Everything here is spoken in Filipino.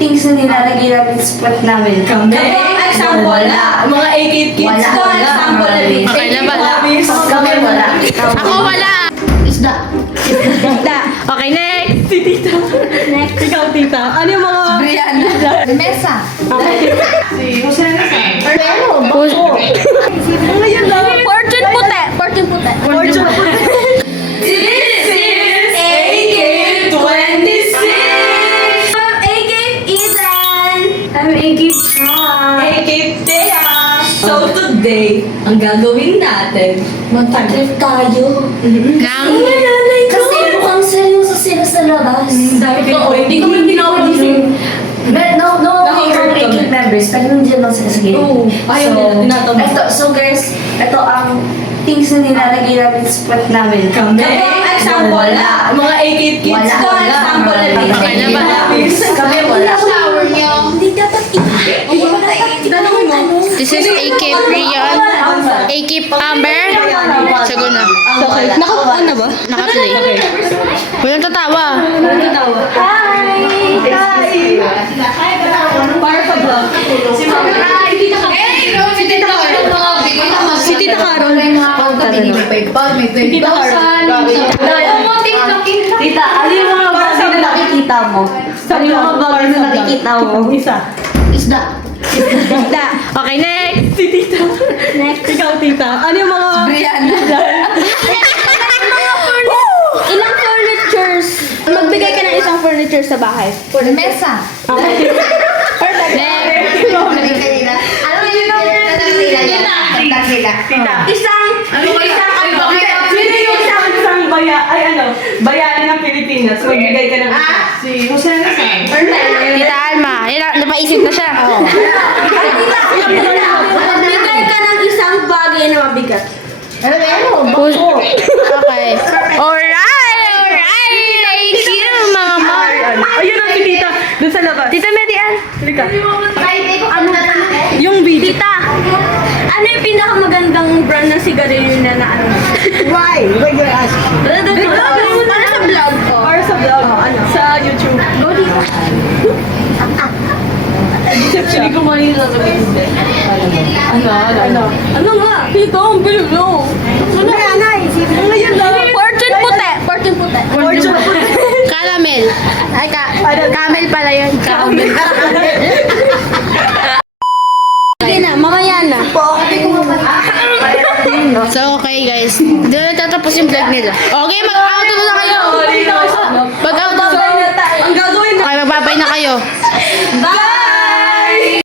things na nilalagay namin sa spot namin. Kami. Example na. Mga 8 kids ko. Example na din. Okay na ba? Kami wala. Ako wala. Isda. Isda. Okay, next. Si tita. Next. Ikaw, tita. Ano yung mga... Brianna. Mesa. Si Jose Rizal. Pero, Bako. Ngayon lang. Fortune puti. Fortune puti. Fortune puti. This is AK26. I'm A-Game Ethan. I'm AK A-Game Thea. So today, ang gagawin natin, Mag-trip tayo. Nang. Kasi mukhang seryoso sila sa labas. dahil kayo, Hindi ko man ginawa-gising. No, Naka-hurt yung kami. members. Pero nandiyan lang sila sa gilid. Oo, ayaw nila, tinatamad. So guys, ito ang things na nilalagay namin sa spot namin. Kami. Example na. Mga 8 kids ko. Example na din. Okay na ba? Kami wala. Shower niyo. Hindi dapat Tanongin mo. This is AK Rion. AK Amber. Sagot na. Okay. Ano ba? Naka-play. Walang tatawa. Hi! Para sa vlog. Si Mama. Si Tita Carol. May mga kanta, may PayPal, may Tita Carol. Tita, ano yung mga bagay na nakikita mo? Ano yung mga bagay na nakikita mo? Isa. Isda. Isda. Okay, next. Si Tita. Next. Ikaw, Tita. Ano yung mga... Brianna. Ilang furnitures? Magbigay ka ng isang furniture sa bahay. Mesa. Okay. Perfect. Next. Ano yun ang Sino yung isang bayani ng Pilipinas? Magbigay ka ng isa. Si Jose Rizal. Tita Alma. Yan, napaisip na siya. Magbigay ka ng isang bagay na mabigat. Bako. Okay. Alright. Thank you, mga mom. Ayun ang si Tita. Doon sa labas. Tita Median. Halika. Yung video. Tita, ano yung pinakamagandang brand ng sigarilyo na ano? Why? Why you ask? Para sa vlog ko. Or sa vlog. Sa YouTube. Go dito. Hindi ko manila sa hindi. Ano nga? Tito, ang bilis mo. Ano nga na? Ngayon lang. Fortune puti. Fortune puti. Fortune puti. Caramel. Ay, camel pala yun. Camel. Sige na, mamaya na. So, okay guys. Doon na tatapos yung vlog nila. Okay, mag-auto na kayo. Mag-auto. Ang gagawin na. Okay, magbabay na kayo. Bye!